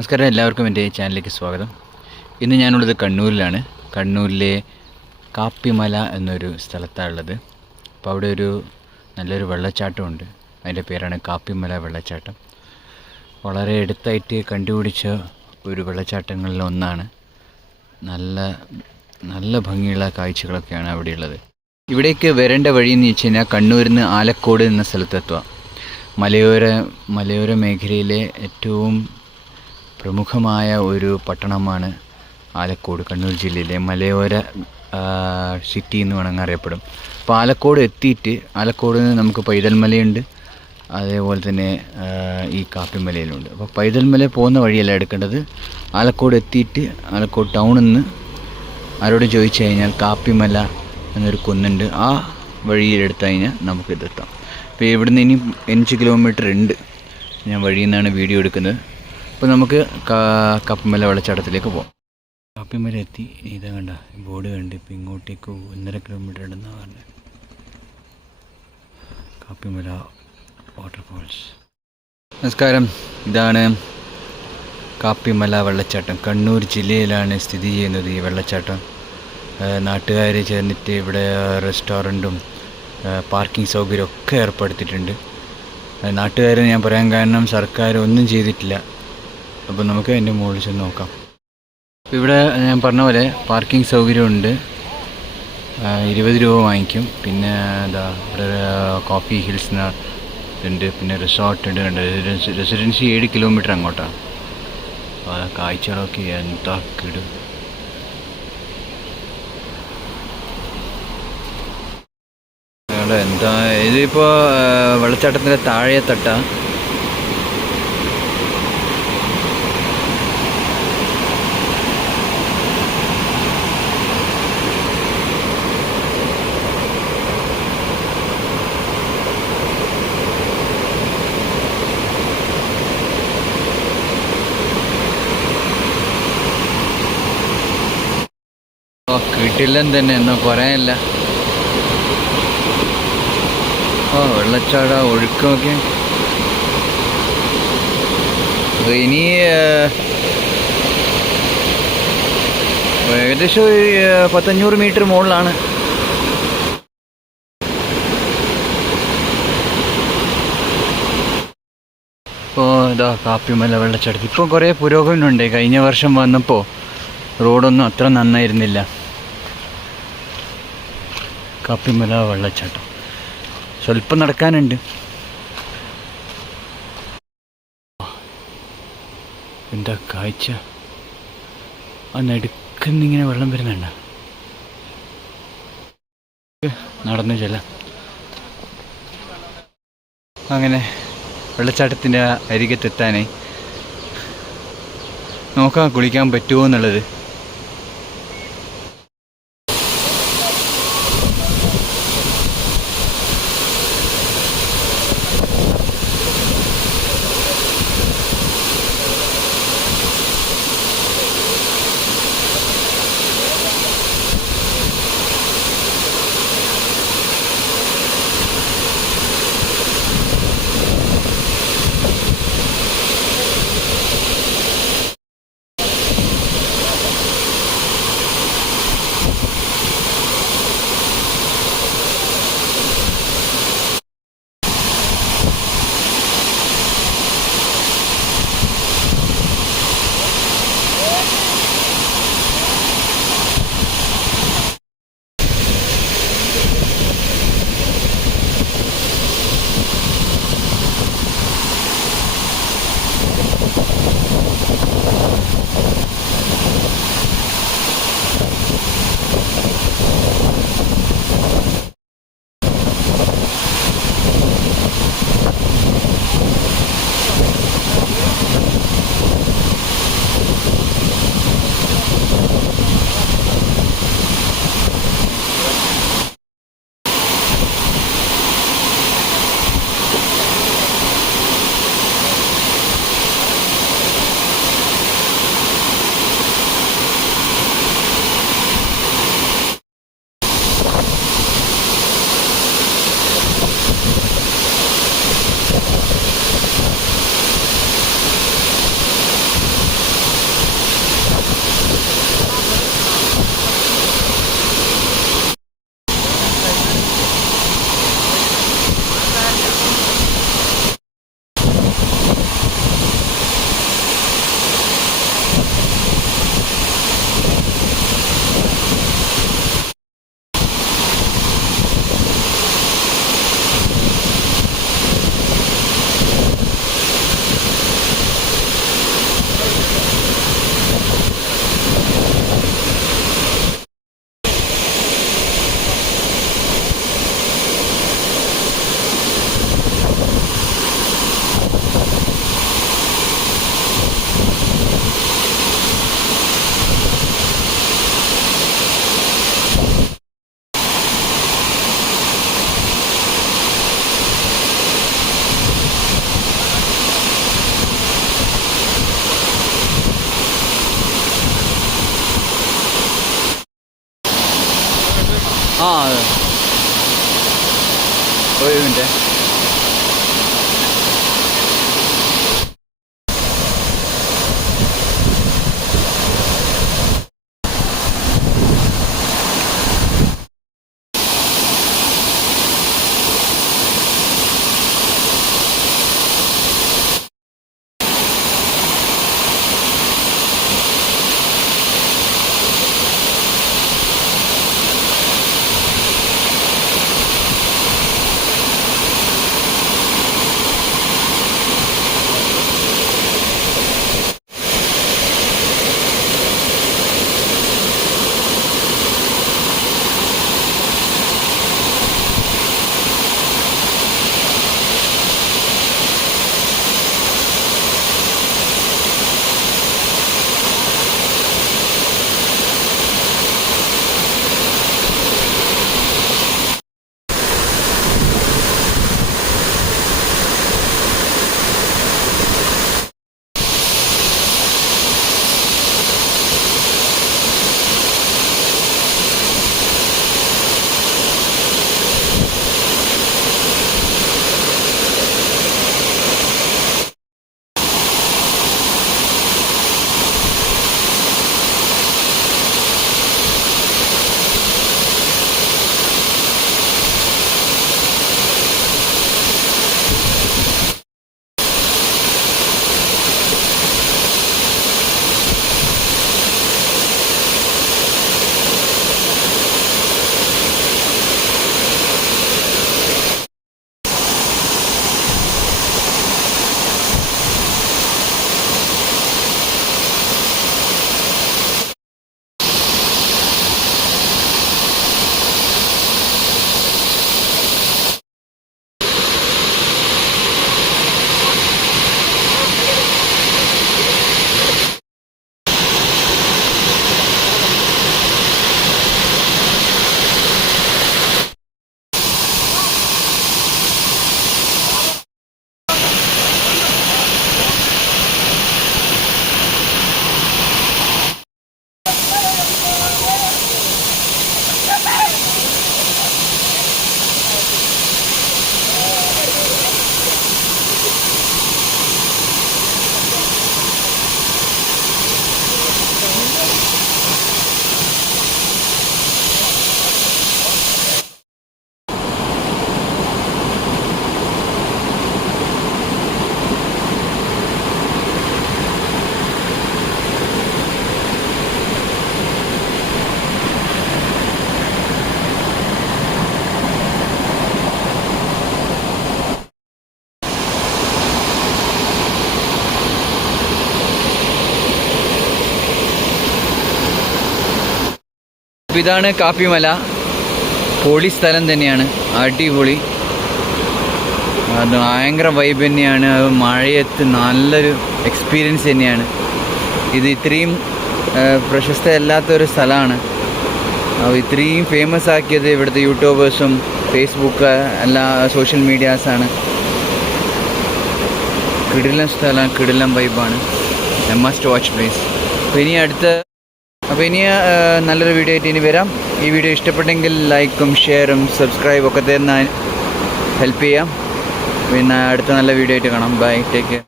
നമസ്കാരം, എല്ലാവർക്കും എൻ്റെ ചാനലിലേക്ക് സ്വാഗതം. ഇന്ന് ഞാനുള്ളത് കണ്ണൂരിലാണ്. കണ്ണൂരിലെ കാപ്പിമല എന്നൊരു സ്ഥലത്താണുള്ളത്. അപ്പോൾ അവിടെ ഒരു നല്ലൊരു വെള്ളച്ചാട്ടമുണ്ട്. അതിൻ്റെ പേരാണ് കാപ്പിമല വെള്ളച്ചാട്ടം. വളരെ അടുത്തായിട്ട് കണ്ടുപിടിച്ച ഒരു വെള്ളച്ചാട്ടങ്ങളിൽ ഒന്നാണ്. നല്ല ഭംഗിയുള്ള കാഴ്ചകളൊക്കെയാണ് അവിടെയുള്ളത്. ഇവിടേക്ക് വരേണ്ട വഴി എന്ന് വെച്ച് കഴിഞ്ഞാൽ കണ്ണൂരിൽ നിന്ന് ആലക്കോട് എന്ന സ്ഥലത്തെത്തുക. മലയോര മേഖലയിലെ ഏറ്റവും പ്രമുഖമായ ഒരു പട്ടണമാണ് ആലക്കോട്. കണ്ണൂർ ജില്ലയിലെ മലയോര സിറ്റി എന്ന് വേണമെങ്കിൽ അറിയപ്പെടും. അപ്പോൾ ആലക്കോട് എത്തിയിട്ട് ആലക്കോട് നിന്ന് നമുക്ക് പൈതൽമലയുണ്ട്, അതേപോലെ തന്നെ ഈ കാപ്പിമലയിലുണ്ട്. അപ്പോൾ പൈതൽമല പോകുന്ന വഴിയല്ല എടുക്കേണ്ടത്. ആലക്കോട് എത്തിയിട്ട് ആലക്കോട് ടൗണിൽ നിന്ന് ആരോട് ചോദിച്ചു കഴിഞ്ഞാൽ കാപ്പിമല എന്നൊരു കുന്നുണ്ട്, ആ വഴിയിൽ എടുത്തു കഴിഞ്ഞാൽ നമുക്കിതെത്താം. അപ്പോൾ ഇവിടുന്ന് ഇനി 5 കിലോമീറ്റർ ഉണ്ട്. ഞാൻ വഴിയിൽ നിന്നാണ് വീഡിയോ എടുക്കുന്നത്. അപ്പോൾ നമുക്ക് കാപ്പിമല വെള്ളച്ചാട്ടത്തിലേക്ക് പോകാം. കാപ്പിമല എത്തി. ഇതാ കണ്ട ബോർഡ് കണ്ട്. ഇപ്പോൾ ഇങ്ങോട്ടേക്ക് 1.5 കിലോമീറ്റർ ഉണ്ടെന്നാണ് പറഞ്ഞത്. കാപ്പിമല വാട്ടർഫാൾസ്. നമസ്കാരം, ഇതാണ് കാപ്പിമല വെള്ളച്ചാട്ടം. കണ്ണൂർ ജില്ലയിലാണ് സ്ഥിതി ചെയ്യുന്നത് ഈ വെള്ളച്ചാട്ടം. നാട്ടുകാർ ചേർന്നിട്ട് ഇവിടെ റെസ്റ്റോറൻറ്റും പാർക്കിംഗ് സൗകര്യമൊക്കെ ഏർപ്പെടുത്തിയിട്ടുണ്ട്. നാട്ടുകാർ ഞാൻ പറയാൻ കാരണം സർക്കാർ ഒന്നും ചെയ്തിട്ടില്ല. അപ്പോൾ നമുക്ക് അതിൻ്റെ മുകളിൽ ചെന്ന് നോക്കാം. ഇവിടെ ഞാൻ പറഞ്ഞ പോലെ പാർക്കിംഗ് സൗകര്യമുണ്ട്. 20 രൂപ വാങ്ങിക്കും. പിന്നെ എന്താ ഇവിടെ കോഫി ഹിൽസ് ഉണ്ട്, പിന്നെ റിസോർട്ട് ഉണ്ട്. റെസിഡൻസി 7 കിലോമീറ്റർ അങ്ങോട്ടാണ്. അപ്പോൾ ആ കാഴ്ചകളൊക്കെ എന്താ കിടും. എന്താ ഇതിപ്പോൾ വെള്ളച്ചാട്ടത്തിൻ്റെ താഴെ തട്ടാണ്. കിട്ടില്ലെന്ന് തന്നെ ഒന്നും പറയാനില്ല. വെള്ളച്ചാട ഒഴുക്കൊക്കെ ഇനി ഏകദേശം 100-500 മീറ്റർ മുകളിലാണ്. ഇപ്പോൾ ഇതാ കാപ്പിമല വെള്ളച്ചാട്ടത്തിൽ ഇപ്പോൾ കുറേ പുരോഗമനമുണ്ട്. കഴിഞ്ഞ വർഷം വന്നപ്പോൾ റോഡൊന്നും അത്ര നന്നായിരുന്നില്ല. കാപ്പിമല വെള്ളച്ചാട്ടം സ്വല്പം നടക്കാനുണ്ട്. എന്താ കാഴ്ച! ആ നടുക്കുന്നിങ്ങനെ വെള്ളം വരുന്നുണ്ട്. നടന്നു ചെല്ലാം. അങ്ങനെ വെള്ളച്ചാട്ടത്തിൻ്റെ അരികത്തെത്താനായി. നോക്കാം കുളിക്കാൻ പറ്റുമോ എന്നുള്ളത്. ഒരു മിനിറ്റ്. ഇതാണ് കാപ്പിമല. പൊളി സ്ഥലം തന്നെയാണ്, അടിപൊളി. അത് ഭയങ്കര വൈബ് തന്നെയാണ്. അത് മഴയത്ത് നല്ലൊരു എക്സ്പീരിയൻസ് തന്നെയാണ്. ഇത് ഇത്രയും പ്രശസ്തമല്ലാത്തൊരു സ്ഥലമാണ്. ഇത്രയും ഫേമസ് ആക്കിയത് ഇവിടുത്തെ യൂട്യൂബേഴ്സും ഫേസ്ബുക്ക് എല്ലാ സോഷ്യൽ മീഡിയാസാണ്. കിടിലൻ സ്ഥലം, കിടിലൻ വൈബാണ്. Must watch place. അപ്പോൾ ഇനി നല്ലൊരു വീഡിയോ ആയിട്ട് ഇനി വരാം. ഈ വീഡിയോ ഇഷ്ടപ്പെട്ടെങ്കിൽ ലൈക്കും ഷെയറും സബ്സ്ക്രൈബും ഒക്കെ തരുന്ന ഹെൽപ്പ് ചെയ്യാം. പിന്നെ അടുത്ത നല്ല വീഡിയോ ആയിട്ട് കാണാം. Bye, take care.